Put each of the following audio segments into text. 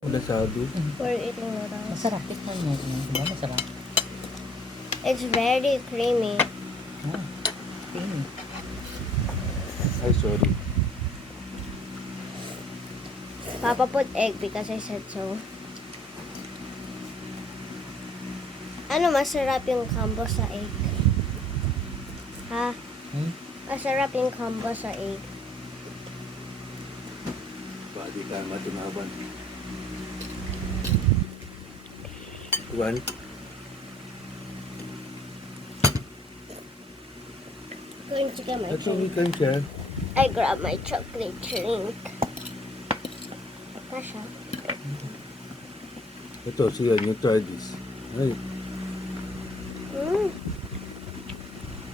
Wala sabi. We're eating noodles. Masarap. Tikman mo. Diba? Masarap. It's very creamy. Ah, creamy. Ay, sorry. Papa put egg because I said so. Ano masarap yung combo sa egg? Ha? Masarap yung combo sa egg. Badi ka matimaban. One. Going to get my That's all we drink. can share. I grab my chocolate drink. Kasha. Ito, sige, you try this. Ay,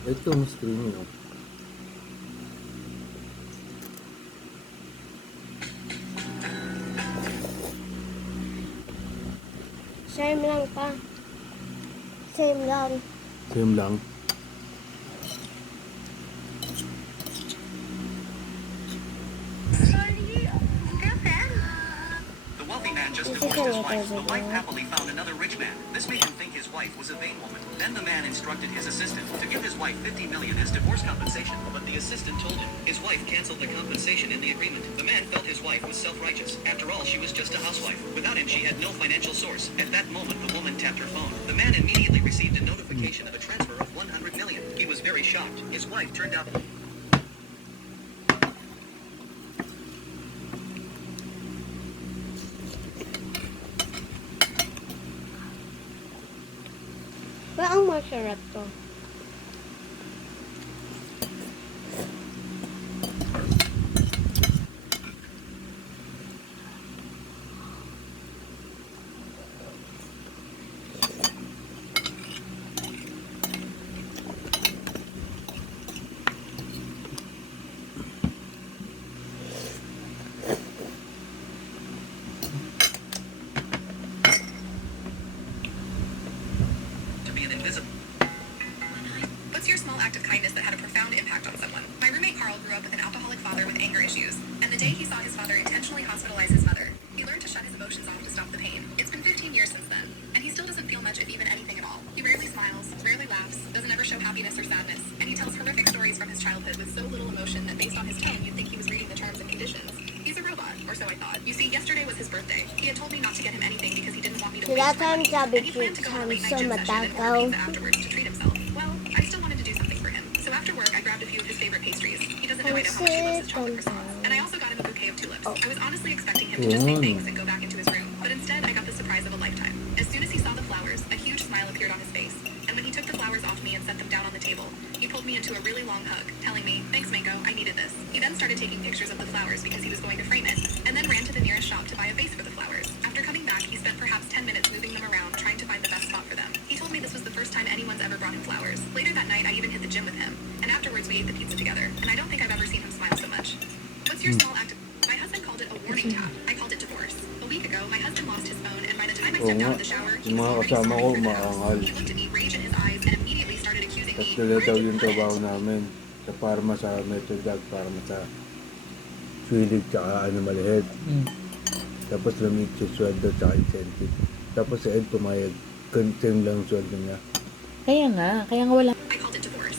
ito mas creamy. Oh. Same lang pa. Same lang. Same lang. The wealthy man just This is divorced his a wife. The little wife bit. happily found another rich man. This made him think his wife was a vain woman. Then the man instructed his assistant to give his wife $50 million as divorce compensation. But the assistant told him his wife canceled the compensation in the agreement. The man felt his wife was self-righteous. After all, she was just a housewife. Without him, she had no financial source. At that moment, the woman tapped her phone. The man immediately received a notification of a transfer of $100 million. He was very shocked. His wife turned out... Ba ang masarap to? to be an invisible... What's your small act of kindness that had a profound impact on someone? My roommate Carl grew up with an alcoholic father with anger issues, and the day he saw his father intentionally hospitalize his mother, he learned to shut his emotions off to stop the pain. It's been 15 years since then, and he still doesn't feel much, if even anything at all. He rarely smiles, rarely laughs, doesn't ever show happiness or sadness, and he tells horrific stories from his childhood with so little emotion that based on his tone, you'd think he was reading the terms and conditions. He's a robot, or so I thought. You see, yesterday was his birthday. He had told me not to get him anything because he didn't want me to Sila waste my money, sabi and he planned to go on a late night so gym session and order matakaw. pizza afterwards to treat himself. Well, I still wanted to do something for him. So after work, I grabbed a few of his favorite pastries. He doesn't know I know how much he loves his chocolate croissants. And I also got him a bouquet of tulips. I was honestly expecting him to just say thanks and go back into his room. But instead, I got the surprise of a lifetime. As soon as he saw the flowers, a huge smile appeared on his face. And when he took the flowers off me and set them down on the table, he pulled me into a really long hug, telling me, "Thanks, Mango, I needed this." He then started taking pictures of the flowers because he was going to frame it, and then ran to the nearest shop to buy a vase for the flowers. After coming back, he spent perhaps 10 minutes moving them around, trying to find the best spot for them. He told me this was the first time anyone's ever brought him flowers. Later that night, I even hit the gym with him, and afterwards we ate the pizza together, and I don't think I've ever seen him smile so much. What's your small act of... My husband called it a warning tap. I called it divorce. A week ago, my husband lost his phone, and by the time I stepped out of the shower, he Yung was mga already kasama ko, storming through the house. maangal. He looked at me, rage in his eyes, and immediately started accusing me. Tapos sila daw yung trabaho namin sa Parma sa Metrodog, Parma sa Sulig, tsaka ano malihit. Tapos lamig sa sweldo tsaka incentive. Tapos si Ed pumayag, same lang ang sweldo niya. Kaya nga wala. I called it divorce.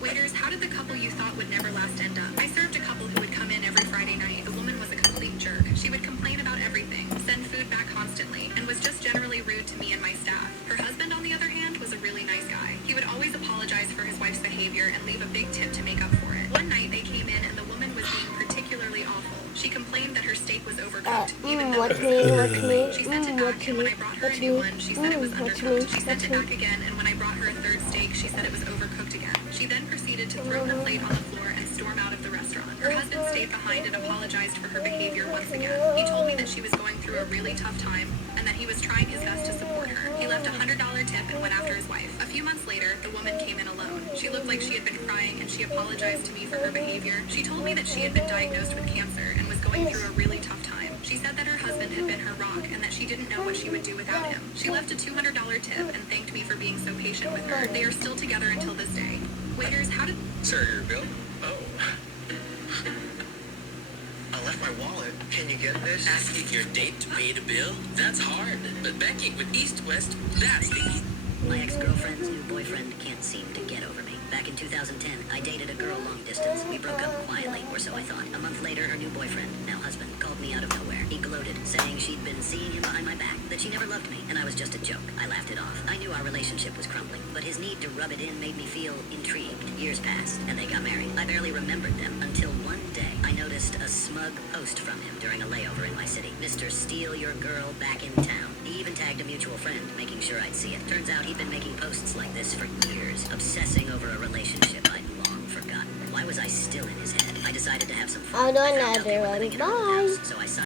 Waiters, how did the couple you thought would never last end up? I served a couple who would come in every Friday night. The woman was a complete jerk. She would complain about everything, send food back constantly, and was just generally rude to me and my staff. Her husband, on the other hand, was a really nice guy. He would always apologize for his wife's behavior and leave a big tip to make up for it. One night they came in and the woman was being particularly awful. She complained that her steak was overcooked, even though Watch me. she sent it back, and when I brought her a new one, she said it was undercooked. She sent it back again, and when I brought her a third steak, she said it was overcooked again. She then proceeded to throw her plate on the floor and storm out of the restaurant. Her husband stayed stayed behind and apologized for her behavior once again. He told me that she was going through a really tough time and that he was trying his best to support her. He left a $100 tip and went after his wife. A few months later, the woman came in alone. She looked like she had been crying and she apologized to me for her behavior. She told me that she had been diagnosed with cancer and was going through a really tough time. She said that her husband had been her rock and that she didn't know what she would do without him. She left a $200 tip and thanked me for being so patient with her. They are still together until this day. Waiters, how did... Sir, your bill? Oh. I left my wallet. Can you get this? Asking your date to pay the bill? That's hard. But banking with East West, that's easy. My ex-girlfriend's new boyfriend can't seem to get over me. Back in 2010, I dated a girl long distance. We broke up quietly, or so I thought. A month later, her new boyfriend, now husband, called me out of nowhere. He gloated, saying she'd been seeing him behind my back, that she never loved me, and I was just a joke. I laughed it off. I knew our relationship was crumbling, but his need to rub it in made me feel intrigued. Years passed, and they got married. I barely remembered them until one day I noticed a smug post from him during a layover in my city. Mr. Steal Your Girl Back in Town. He even tagged a mutual friend, making sure I'd see it. Turns out he'd been making posts like this for years, obsessing over a relationship I'd long forgotten. Why was I still in his head? I decided to have some fun. I'll do I found out they another were one. living in her old Bye. house, so I signed